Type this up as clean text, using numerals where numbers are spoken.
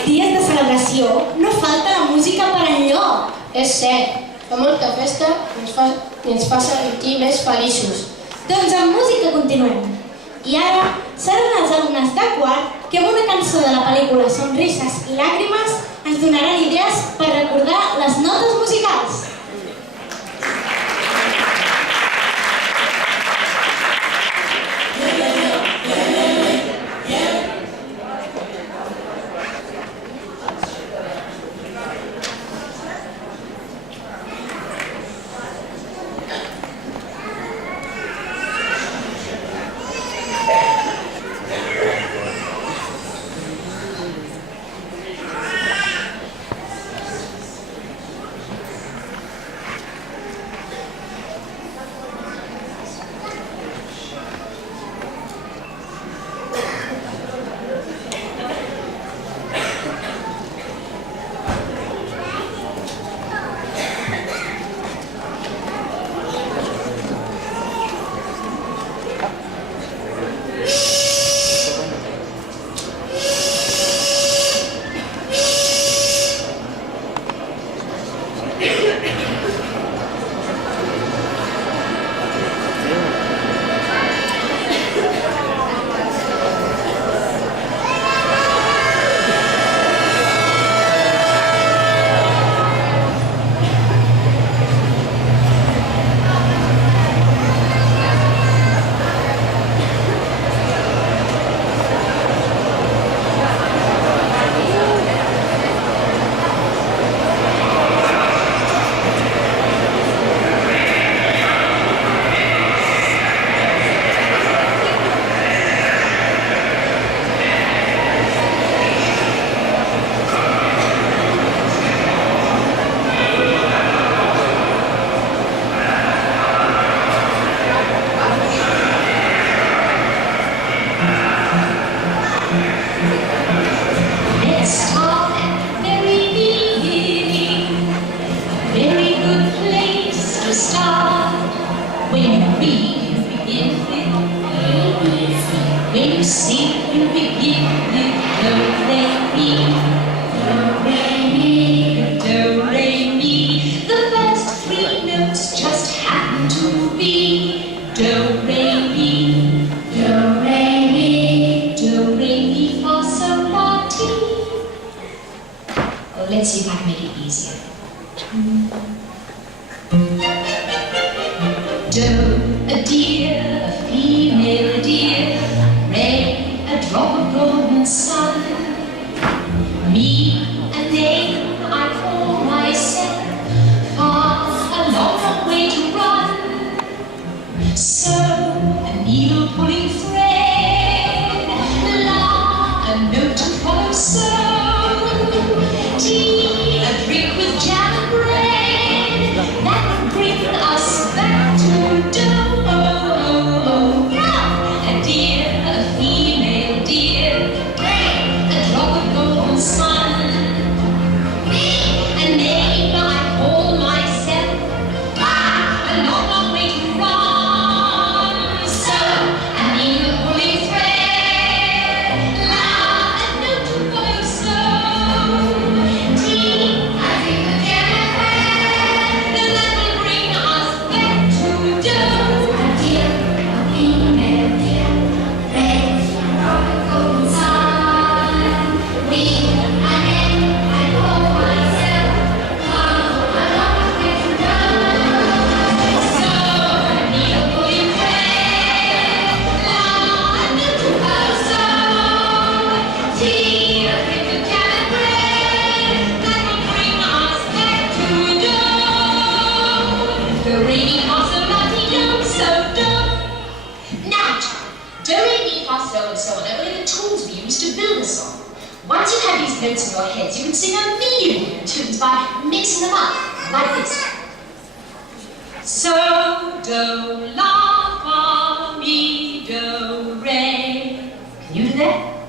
aquests dies de celebració no falta la música per enlloc. És cert, fa molta festa i ens fa sentir més feliços. Doncs amb música continuem. I ara seran els alumnes de quart que amb una cançó de la pel·lícula Sonrises i Làgrimes ens donaran idees per recordar les notes musicals. Let's see if I can make it easier. Do, a deer, a female deer, ray, a drop of golden sun. Me, a name I call myself, far, a long, long way to run. So, a needle pulling thread, la, a note to follow, so. Tea, a drink with jam and bread, that would bring us back to dough. A deer, a female deer, a drop of golden sun. A name I call myself, a long, long way to run. So, a needle pulling thread, a note to follow, so. Once you have these notes in your heads, you can sing a million tunes by mixing them up, like this. So, do, la, fa, mi, do, re. Can you do that?